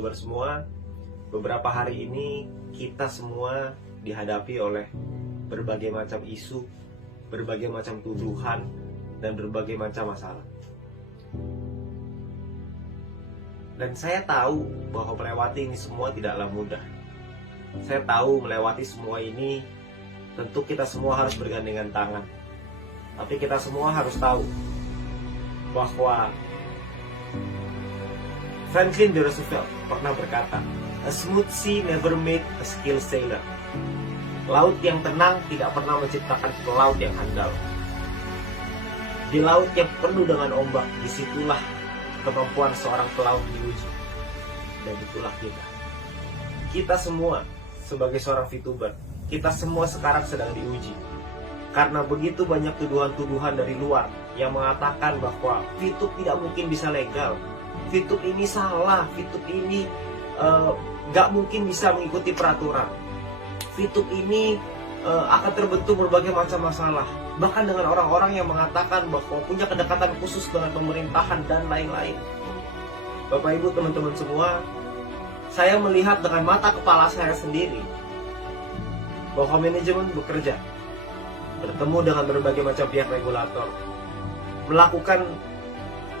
VTuber semua, beberapa hari ini kita semua dihadapi oleh berbagai macam isu, berbagai macam tuduhan, dan berbagai macam masalah. Dan saya tahu bahwa melewati ini semua tidaklah mudah. Saya tahu melewati semua ini tentu kita semua harus bergandengan tangan. Tapi kita semua harus tahu bahwa Franklin D. Roosevelt pernah berkata, "A smooth sea never made a skilled sailor." Laut yang tenang tidak pernah menciptakan pelaut yang handal. Di laut yang penuh dengan ombak, disitulah kemampuan seorang pelaut diuji. Dan itulah kita. Kita semua sebagai seorang VTuber, kita semua sekarang sedang diuji. Karena begitu banyak tuduhan-tuduhan dari luar yang mengatakan bahwa VTube tidak mungkin bisa legal. VTube ini salah, VTube ini gak mungkin bisa mengikuti peraturan. VTube ini akan terbentuk berbagai macam masalah. Bahkan dengan orang-orang yang mengatakan bahwa punya kedekatan khusus dengan pemerintahan dan lain-lain. Bapak Ibu teman-teman semua, saya melihat dengan mata kepala saya sendiri bahwa manajemen bekerja, bertemu dengan berbagai macam pihak regulator, melakukan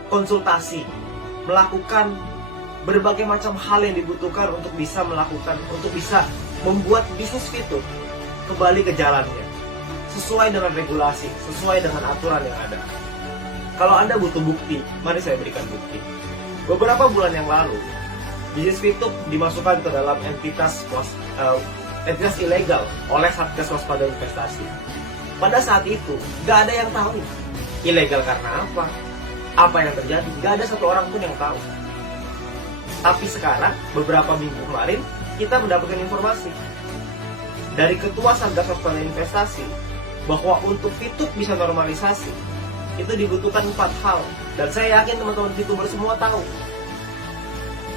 konsultasi, melakukan berbagai macam hal yang dibutuhkan untuk bisa membuat bisnis VTube kembali ke jalannya, sesuai dengan regulasi, sesuai dengan aturan yang ada. Kalau Anda butuh bukti, mari saya berikan bukti. Beberapa bulan yang lalu, bisnis VTube dimasukkan ke dalam entitas ilegal oleh Satgas Waspada Investasi. Pada saat itu, gak ada yang tahu ilegal karena apa yang terjadi, gak ada satu orang pun yang tahu. Tapi sekarang, beberapa minggu kemarin, kita mendapatkan informasi dari Ketua Satgas Waspada Investasi bahwa untuk VTube bisa normalisasi, itu dibutuhkan 4 hal. Dan saya yakin teman-teman VTuber semua tahu.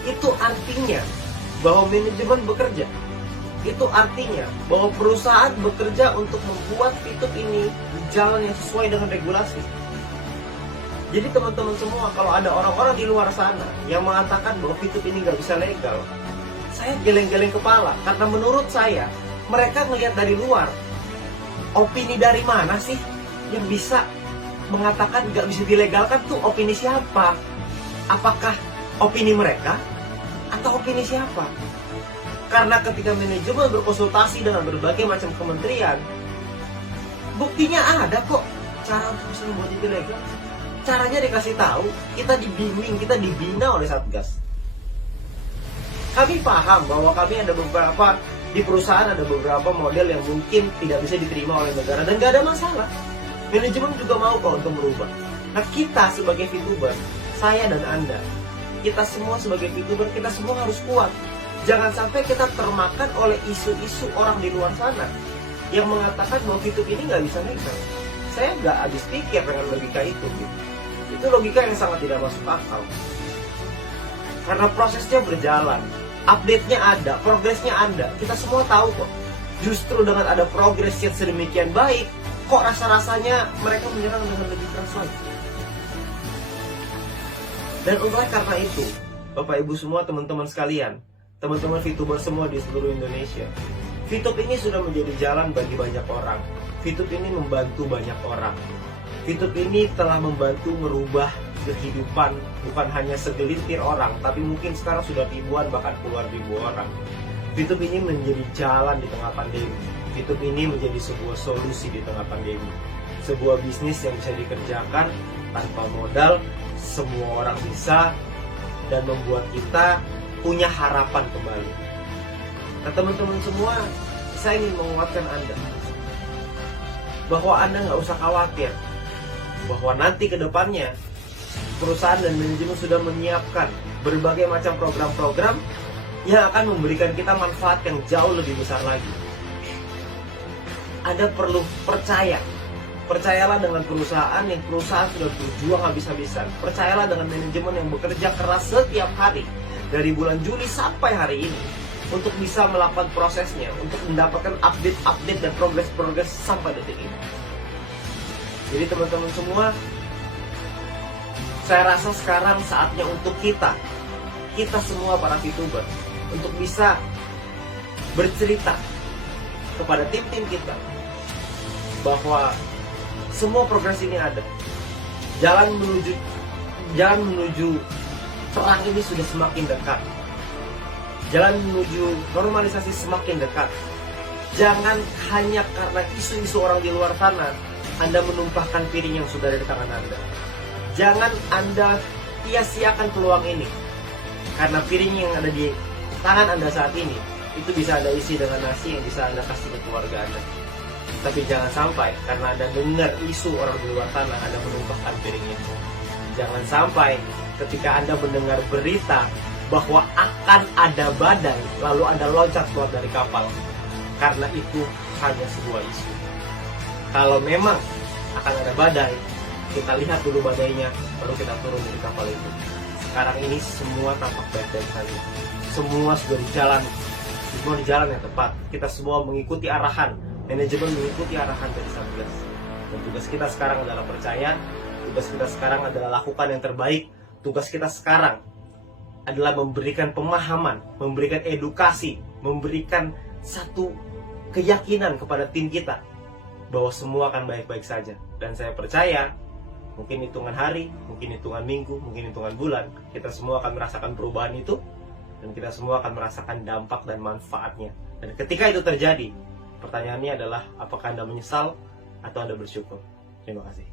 Itu artinya bahwa manajemen bekerja. Itu artinya bahwa perusahaan bekerja untuk membuat VTube ini jalan yang sesuai dengan regulasi. Jadi teman-teman semua, kalau ada orang-orang di luar sana yang mengatakan bahwa VTube ini nggak bisa legal, saya geleng-geleng kepala. Karena menurut saya, mereka ngelihat dari luar. Opini dari mana sih yang bisa mengatakan nggak bisa dilegalkan? Tuh opini siapa? Apakah opini mereka atau opini siapa? Karena ketika manajemen berkonsultasi dengan berbagai macam kementerian, buktinya ada kok cara untuk bisa membuat itu legal. Caranya dikasih tahu, kita dibimbing, kita dibina oleh Satgas. Kami paham bahwa kami ada beberapa di perusahaan, ada beberapa model yang mungkin tidak bisa diterima oleh negara dan gak ada masalah. Manajemen juga mau kok untuk merubah. Nah, kita sebagai VTuber, saya dan Anda, kita semua sebagai VTuber, kita semua harus kuat. Jangan sampai kita termakan oleh isu-isu orang di luar sana yang mengatakan bahwa VTube ini nggak bisa legal. Saya nggak habis pikir dengan logika itu. Itu logika yang sangat tidak masuk akal. Karena prosesnya berjalan, update-nya ada, progresnya ada. Kita semua tahu kok. Justru dengan ada progres yang sedemikian baik, kok rasa-rasanya mereka menyerang dengan lebih keras lagi. Dan oleh karena itu, Bapak Ibu semua, teman-teman sekalian, teman-teman VTuber semua di seluruh Indonesia, VTube ini sudah menjadi jalan bagi banyak orang. VTube ini membantu banyak orang. VTube ini telah membantu merubah kehidupan bukan hanya segelintir orang, tapi mungkin sekarang sudah ribuan bahkan puluhan ribu orang. VTube ini menjadi jalan di tengah pandemi. VTube ini menjadi sebuah solusi di tengah pandemi. Sebuah bisnis yang bisa dikerjakan tanpa modal, semua orang bisa, dan membuat kita punya harapan kembali. Nah teman-teman semua, saya ingin menguatkan Anda bahwa Anda nggak usah khawatir bahwa nanti ke depannya perusahaan dan manajemen sudah menyiapkan berbagai macam program-program yang akan memberikan kita manfaat yang jauh lebih besar lagi. Anda perlu percaya. Percayalah dengan perusahaan yang sudah berjuang habis-habisan. Percayalah dengan manajemen yang bekerja keras setiap hari dari bulan Juli sampai hari ini untuk bisa melakukan prosesnya, untuk mendapatkan update-update dan progres-progres sampai detik ini. Jadi teman-teman semua, saya rasa sekarang saatnya untuk kita kita semua para VTuber untuk bisa bercerita kepada tim-tim kita bahwa semua progres ini ada. Jalan menuju terang ini sudah semakin dekat. Jalan menuju normalisasi semakin dekat. Jangan hanya karena isu-isu orang di luar sana Anda menumpahkan piring yang sudah ada di tangan Anda. Jangan Anda sia-siakan peluang ini, karena piring yang ada di tangan Anda saat ini itu bisa Anda isi dengan nasi yang bisa Anda kasih ke keluarga Anda. Tapi jangan sampai karena Anda dengar isu orang di luar sana Anda menumpahkan piring itu. Jangan sampai ketika Anda mendengar berita bahwa akan ada badai lalu Anda loncat keluar dari kapal, karena itu hanya sebuah isu. Kalau memang akan ada badai, kita lihat dulu badainya, baru kita turun dari kapal itu. Sekarang ini semua tampak baik-baik saja. Semua sudah di jalan yang tepat. Kita semua mengikuti arahan, manajemen mengikuti arahan dari Satgas. Dan tugas kita sekarang adalah percaya, tugas kita sekarang adalah lakukan yang terbaik, tugas kita sekarang adalah memberikan pemahaman, memberikan edukasi, memberikan satu keyakinan kepada tim kita bahwa semua akan baik-baik saja. Dan saya percaya mungkin hitungan hari, mungkin hitungan minggu, mungkin hitungan bulan, kita semua akan merasakan perubahan itu, dan kita semua akan merasakan dampak dan manfaatnya. Dan ketika itu terjadi, pertanyaannya adalah apakah Anda menyesal atau Anda bersyukur? Terima kasih.